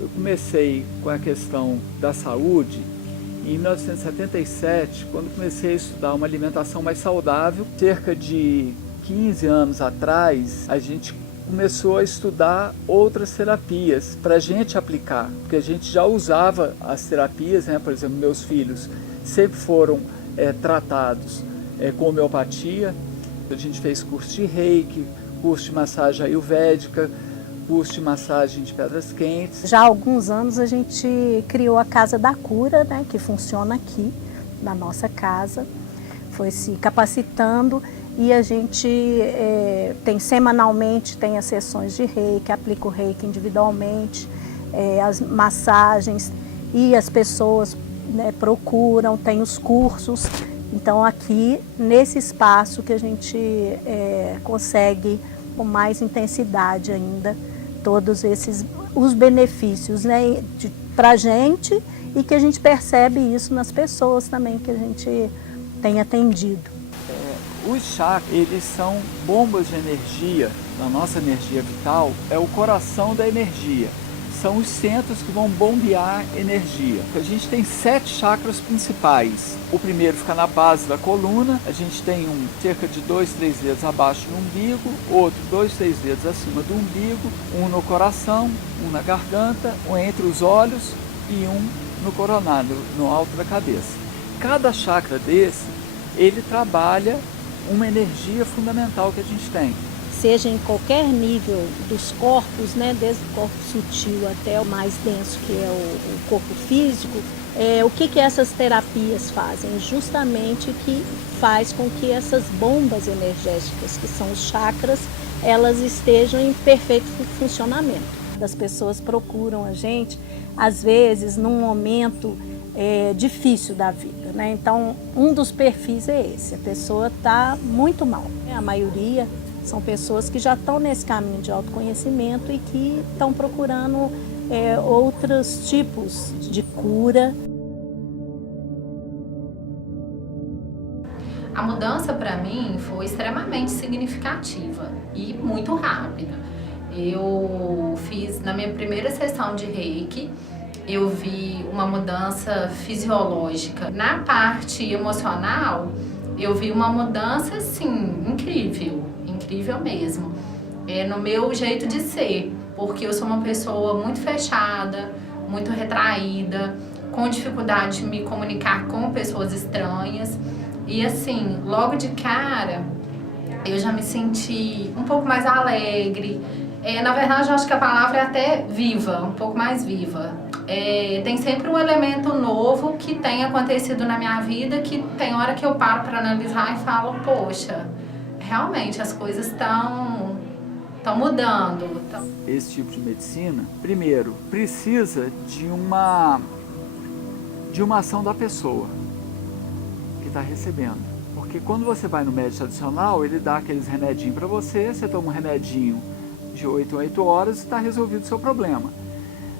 eu comecei com a questão da saúde em 1977, quando comecei a estudar uma alimentação mais saudável. Cerca de 15 anos atrás, a gente começou a estudar outras terapias para a gente aplicar, porque a gente já usava as terapias, né? Por exemplo, meus filhos sempre foram tratados com homeopatia. A gente fez curso de reiki, curso de massagem ayurvédica, curso de massagem de pedras quentes. Já há alguns anos a gente criou a Casa da Cura, né, que funciona aqui na nossa casa, foi se capacitando e a gente tem semanalmente tem as sessões de reiki, aplica o reiki individualmente, as massagens e as pessoas, né, procuram, tem os cursos. Então aqui nesse espaço que a gente consegue com mais intensidade ainda todos os benefícios, né, para a gente, e que a gente percebe isso nas pessoas também que a gente tem atendido. Os chakras, eles são bombas de energia, da nossa energia vital, é o coração da energia. São os centros que vão bombear energia. A gente tem 7 chakras principais. O primeiro fica na base da coluna, a gente tem um cerca de 2, 3 dedos abaixo do umbigo, outro 2, 3 dedos acima do umbigo, um no coração, um na garganta, um entre os olhos e um no coronário, no alto da cabeça. Cada chakra desse, ele trabalha uma energia fundamental que a gente tem. Seja em qualquer nível dos corpos, né, desde o corpo sutil até o mais denso, que é o corpo físico, o que essas terapias fazem? Justamente que faz com que essas bombas energéticas, que são os chakras, elas estejam em perfeito funcionamento. As pessoas procuram a gente, às vezes, num momento difícil da vida, né? Então, um dos perfis é esse, a pessoa está muito mal. A maioria são pessoas que já estão nesse caminho de autoconhecimento e que estão procurando outros tipos de cura. A mudança para mim foi extremamente significativa e muito rápida. Eu fiz, na minha primeira sessão de reiki, eu vi uma mudança fisiológica. Na parte emocional, eu vi uma mudança, assim, incrível mesmo, no meu jeito de ser, porque eu sou uma pessoa muito fechada, muito retraída, com dificuldade de me comunicar com pessoas estranhas, e assim, logo de cara, eu já me senti um pouco mais alegre, na verdade eu acho que a palavra é até viva, um pouco mais viva. Tem sempre um elemento novo que tem acontecido na minha vida, que tem hora que eu paro para analisar e falo, poxa, realmente as coisas estão mudando. Esse tipo de medicina, primeiro, precisa de uma ação da pessoa que está recebendo. Porque quando você vai no médico tradicional, ele dá aqueles remedinhos para você, você toma um remedinho de 8 a 8 horas e está resolvido o seu problema.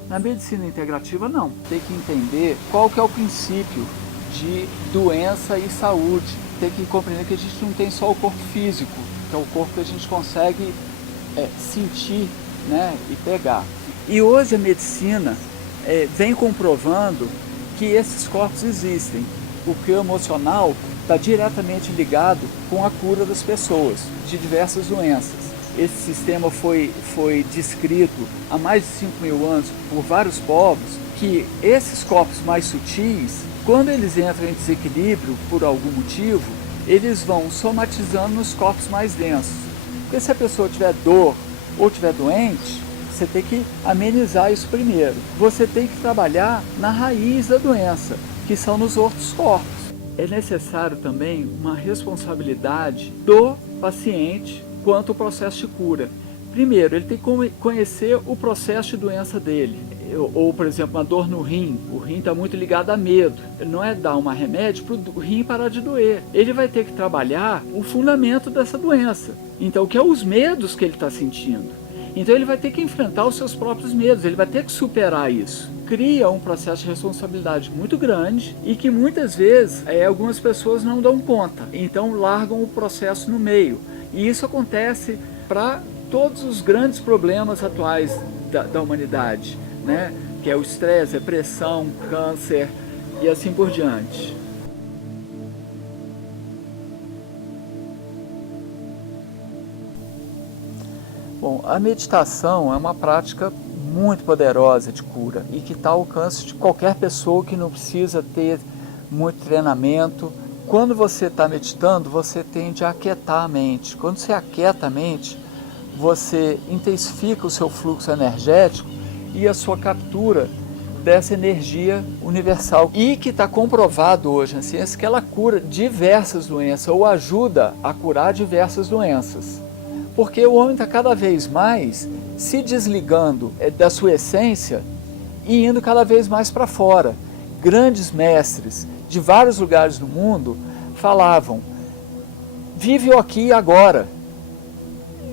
Na medicina integrativa, não. Tem que entender qual que é o princípio de doença e saúde. Tem que compreender que a gente não tem só o corpo físico, que é o corpo que a gente consegue sentir, né, e pegar. E hoje a medicina vem comprovando que esses corpos existem, porque o emocional está diretamente ligado com a cura das pessoas, de diversas doenças. Esse sistema foi descrito há mais de 5.000 anos por vários povos, que esses corpos mais sutis, quando eles entram em desequilíbrio por algum motivo, eles vão somatizando nos corpos mais densos. Porque se a pessoa tiver dor ou tiver doente, você tem que amenizar isso primeiro. Você tem que trabalhar na raiz da doença, que são nos outros corpos. É necessário também uma responsabilidade do paciente quanto ao processo de cura. Primeiro, ele tem que conhecer o processo de doença dele. Ou, por exemplo, uma dor no rim. O rim está muito ligado a medo. Não é dar um remédio para o rim parar de doer. Ele vai ter que trabalhar o fundamento dessa doença. Então, que é os medos que ele está sentindo. Então, ele vai ter que enfrentar os seus próprios medos. Ele vai ter que superar isso. Cria um processo de responsabilidade muito grande e que muitas vezes algumas pessoas não dão conta. Então, largam o processo no meio. E isso acontece para todos os grandes problemas atuais da humanidade. né? Que é o estresse, depressão, câncer e assim por diante. Bom, a meditação é uma prática muito poderosa de cura e que está ao alcance de qualquer pessoa, que não precisa ter muito treinamento. Quando você está meditando, você tende a aquietar a mente. Quando você aquieta a mente, você intensifica o seu fluxo energético e a sua captura dessa energia universal. E que está comprovado hoje na ciência que ela cura diversas doenças ou ajuda a curar diversas doenças. Porque o homem está cada vez mais se desligando da sua essência e indo cada vez mais para fora. Grandes mestres de vários lugares do mundo falavam: vive o aqui e agora,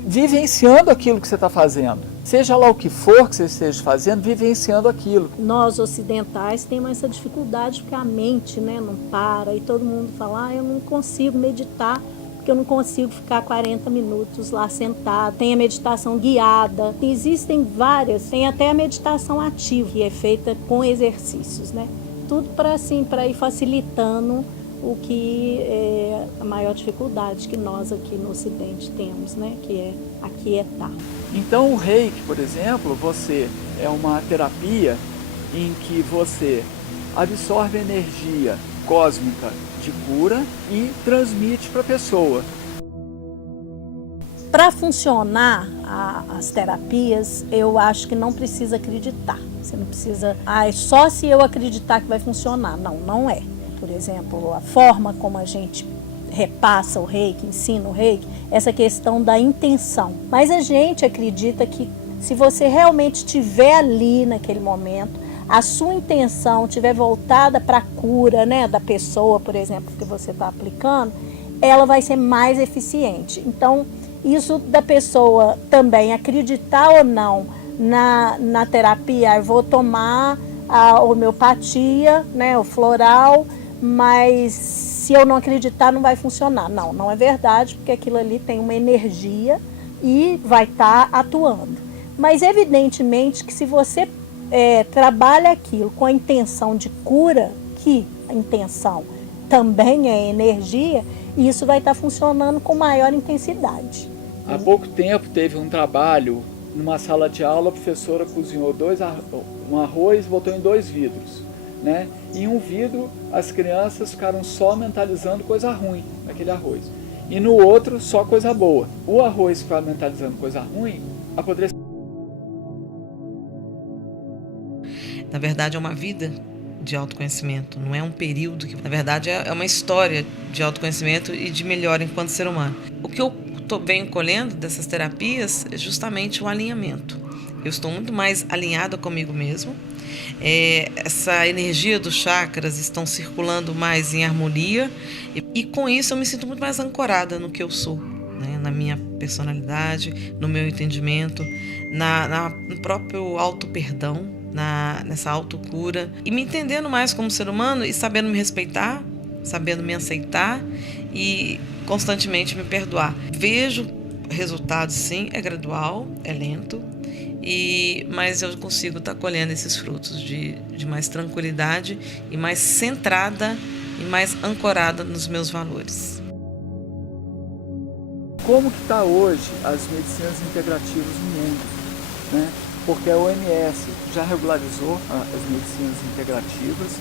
vivenciando aquilo que você está fazendo. Seja lá o que for que você esteja fazendo, vivenciando aquilo. Nós ocidentais temos essa dificuldade porque a mente, né, não para, e todo mundo fala: eu não consigo meditar, porque eu não consigo ficar 40 minutos lá sentado. Tem a meditação guiada, existem várias, tem até a meditação ativa, que é feita com exercícios, né? Tudo para assim, para ir facilitando o que é a maior dificuldade que nós aqui no Ocidente temos, né? Que é aquietar. Então o Reiki, por exemplo, é uma terapia em que você absorve energia cósmica de cura e transmite para a pessoa. Para funcionar as terapias, eu acho que não precisa acreditar. Você não precisa, é só se eu acreditar que vai funcionar. Não, não é. Por exemplo, a forma como a gente repassa o Reiki, ensina o Reiki, essa questão da intenção. Mas a gente acredita que se você realmente estiver ali naquele momento, a sua intenção estiver voltada para a cura, né, da pessoa, por exemplo, que você está aplicando, ela vai ser mais eficiente. Então, isso da pessoa também acreditar ou não na terapia, eu vou tomar a homeopatia, né, o floral, mas se eu não acreditar não vai funcionar. Não, não é verdade, porque aquilo ali tem uma energia e vai estar atuando. Mas evidentemente que se você trabalha aquilo com a intenção de cura, que a intenção também é energia, isso vai estar funcionando com maior intensidade. Há pouco tempo teve um trabalho numa sala de aula, a professora cozinhou um arroz e botou em 2 vidros, né? Em um vidro as crianças ficaram só mentalizando coisa ruim naquele arroz, e no outro só coisa boa. O arroz que ficava mentalizando coisa ruim apodreceu. Na verdade é uma vida de autoconhecimento, não é um período que, na verdade, é uma história de autoconhecimento e de melhora enquanto ser humano. O que eu venho colhendo dessas terapias é justamente o alinhamento. Eu estou muito mais alinhada comigo mesmo, essa energia dos chakras estão circulando mais em harmonia e com isso eu me sinto muito mais ancorada no que eu sou, né? Na minha personalidade, no meu entendimento, no próprio auto-perdão, nessa autocura e me entendendo mais como ser humano e sabendo me respeitar, sabendo me aceitar e constantemente me perdoar. Vejo resultados, sim, é gradual, é lento, mas eu consigo estar colhendo esses frutos de mais tranquilidade e mais centrada e mais ancorada nos meus valores. Como que está hoje as medicinas integrativas no mundo, né? Porque a OMS já regularizou as medicinas integrativas,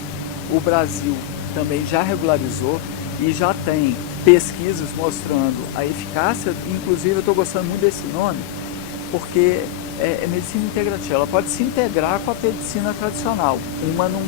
o Brasil também já regularizou e já tem pesquisas mostrando a eficácia. Inclusive eu estou gostando muito desse nome, porque é medicina integrativa, ela pode se integrar com a medicina tradicional, uma não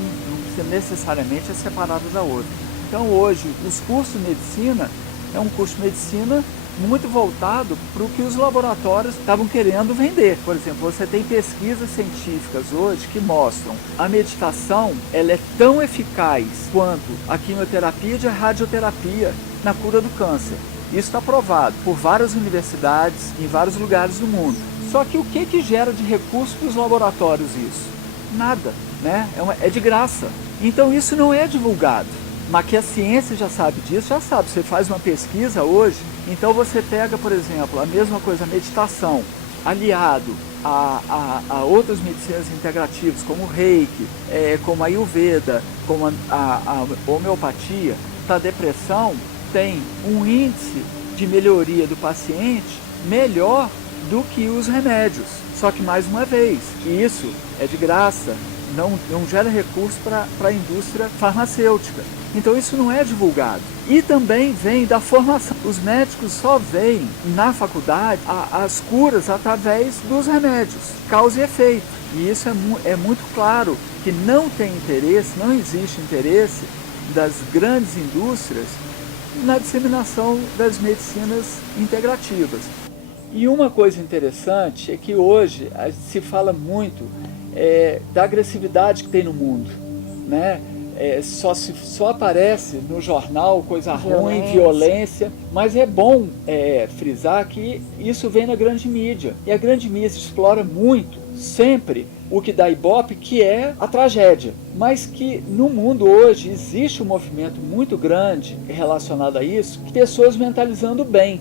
precisa necessariamente ser separada da outra. Então hoje os cursos de medicina é um curso de medicina muito voltado para o que os laboratórios estavam querendo vender. Por exemplo, você tem pesquisas científicas hoje que mostram a meditação, ela é tão eficaz quanto a quimioterapia e a radioterapia na cura do câncer. Isso está provado por várias universidades em vários lugares do mundo. Só que o que gera de recurso para os laboratórios isso? Nada, né? É de graça. Então isso não é divulgado. Mas que a ciência já sabe disso, já sabe. Você faz uma pesquisa hoje, então você pega, por exemplo, a mesma coisa, a meditação, aliado a outras medicinas integrativas, como o Reiki, como a Ayurveda, como a homeopatia, para depressão, tem um índice de melhoria do paciente melhor do que os remédios. Só que, mais uma vez, que isso é de graça, não gera recurso para a indústria farmacêutica. Então isso não é divulgado. E também vem da formação. Os médicos só veem na faculdade as curas através dos remédios, causa e efeito. E isso é muito claro que não tem interesse, não existe interesse das grandes indústrias na disseminação das medicinas integrativas. E uma coisa interessante é que hoje se fala muito da agressividade que tem no mundo, né? Só aparece no jornal coisa ruim, violência, mas é bom frisar que isso vem na grande mídia. E a grande mídia explora muito, sempre, o que dá ibope, que é a tragédia. Mas que no mundo hoje existe um movimento muito grande relacionado a isso, pessoas mentalizando o bem.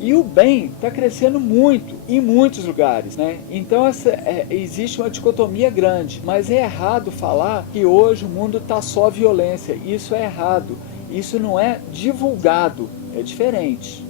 E o bem está crescendo muito, em muitos lugares, né? Então existe uma dicotomia grande, mas é errado falar que hoje o mundo está só violência. Isso é errado, isso não é divulgado, é diferente.